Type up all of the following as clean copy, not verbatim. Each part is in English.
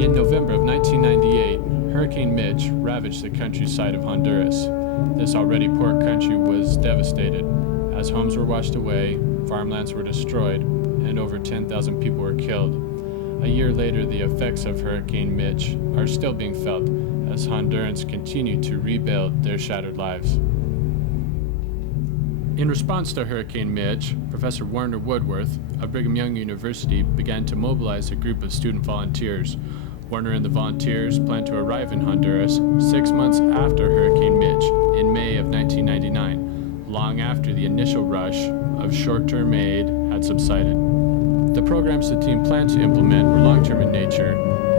In November of 1998, Hurricane Mitch ravaged the countryside of Honduras. This already poor country was devastated, as homes were washed away, farmlands were destroyed, and over 10,000 people were killed. A year later, the effects of Hurricane Mitch are still being felt as Hondurans continue to rebuild their shattered lives. In response to Hurricane Mitch, Professor Warner Woodworth of Brigham Young University began to mobilize a group of student volunteers. Warner and the volunteers plan to arrive in Honduras 6 months after Hurricane Mitch in May of 1999, long after the initial rush of short-term aid had subsided. The programs the team planned to implement were long-term in nature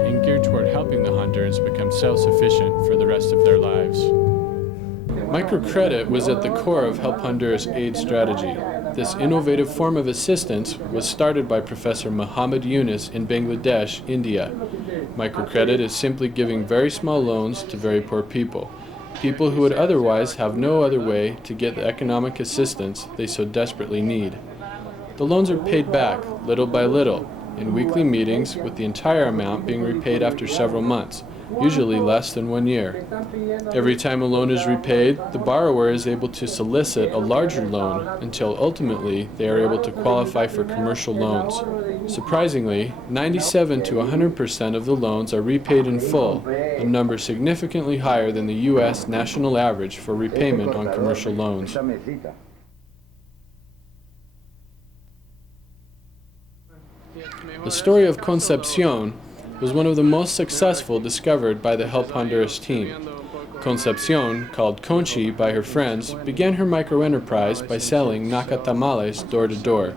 and geared toward helping the Hondurans become self-sufficient for the rest of their lives. Microcredit was at the core of Help Honduras aid strategy. This innovative form of assistance was started by Professor Muhammad Yunus in Bangladesh, India. Microcredit is simply giving very small loans to very poor people who would otherwise have no other way to get the economic assistance they so desperately need. The loans are paid back, little by little, in weekly meetings, with the entire amount being repaid after several months, usually less than 1 year. Every time a loan is repaid, the borrower is able to solicit a larger loan until ultimately they are able to qualify for commercial loans. Surprisingly, 97 to 100% of the loans are repaid in full, a number significantly higher than the U.S. national average for repayment on commercial loans. The story of Concepcion was one of the most successful discovered by the Help Honduras team. Concepcion, called Conchi by her friends, began her microenterprise by selling nacatamales door to door.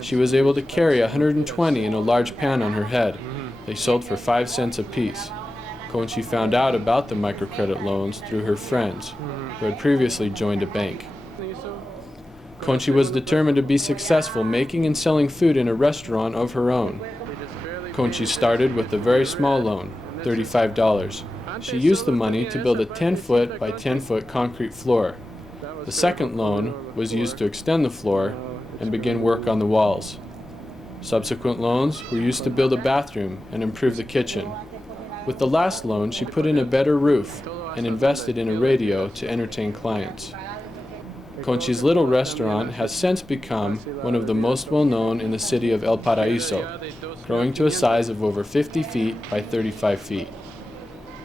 She was able to carry 120 in a large pan on her head. They sold for 5 cents apiece. Conchi found out about the microcredit loans through her friends, who had previously joined a bank. Conchi was determined to be successful making and selling food in a restaurant of her own. Conchi started with a very small loan, $35. She used the money to build a 10-foot by 10-foot concrete floor. The second loan was used to extend the floor and begin work on the walls. Subsequent loans were used to build a bathroom and improve the kitchen. With the last loan, she put in a better roof and invested in a radio to entertain clients. Conchi's little restaurant has since become one of the most well-known in the city of El Paraíso, growing to a size of over 50 feet by 35 feet.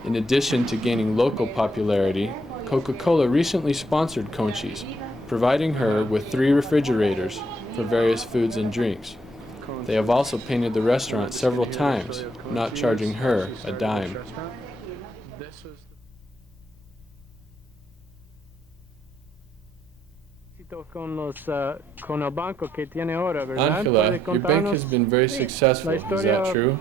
In addition to gaining local popularity, Coca-Cola recently sponsored Conchi's, providing her with 3 refrigerators for various foods and drinks. They have also painted the restaurant several times, not charging her a dime. Angela, your bank has been very successful, is that true?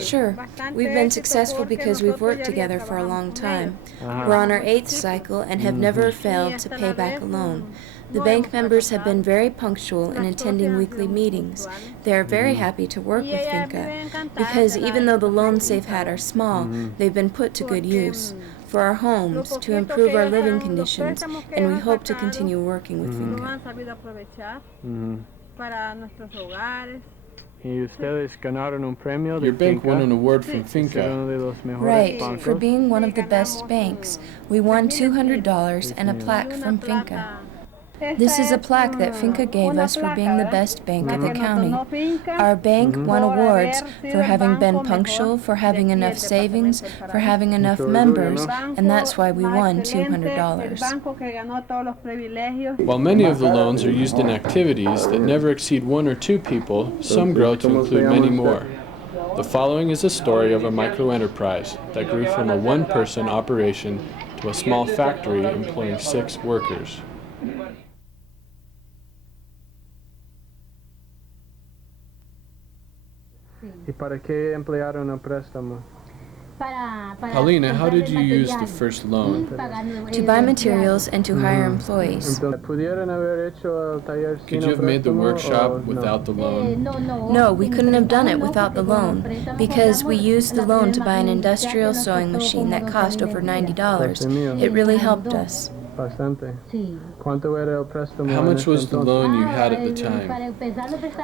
Sure. We've been successful because we've worked together for a long time. We're on our 8th cycle and have never failed to pay back a loan. The bank members have been very punctual in attending weekly meetings. They are very happy to work with Finca because even though the loans they've had are small, they've been put to good use for our homes, to improve our living conditions, and we hope to continue working with Finca. Your bank won an award from Finca. Right, for being one of the best banks. We won $200 and a plaque from Finca. This is a plaque that Finca gave us for being the best bank of the county. Our bank won awards for having been punctual, for having enough savings, for having enough members, and that's why we won $200. While many of the loans are used in activities that never exceed 1 or 2 people, some grow to include many more. The following is a story of a microenterprise that grew from a 1-person operation to a small factory employing 6 workers. Paulina, how did you use the first loan? To buy materials and to hire employees. Could you have made the workshop without the loan? No, we couldn't have done it without the loan, because we used the loan to buy an industrial sewing machine that cost over $90. It really helped us. Bastante. Sí. ¿Cuánto era el préstamo? How much was the loan you had at the time?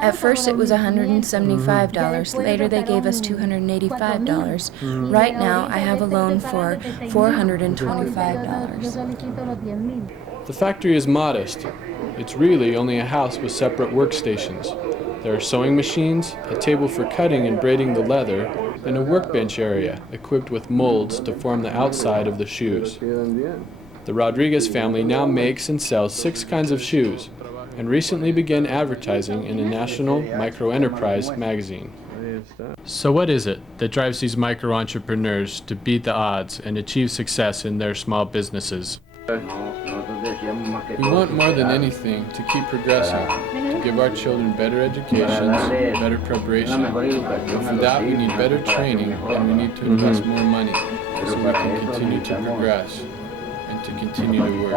At first it was $175. Later they gave us $285. Right now I have a loan for $425. The factory is modest. It's really only a house with separate workstations. There are sewing machines, a table for cutting and braiding the leather, and a workbench area equipped with molds to form the outside of the shoes. The Rodriguez family now makes and sells 6 kinds of shoes, and recently began advertising in a national micro-enterprise magazine. So what is it that drives these micro-entrepreneurs to beat the odds and achieve success in their small businesses? We want more than anything to keep progressing, to give our children better educations, better preparation, and for that we need better training and we need to invest more money so we can continue to progress and to continue to work.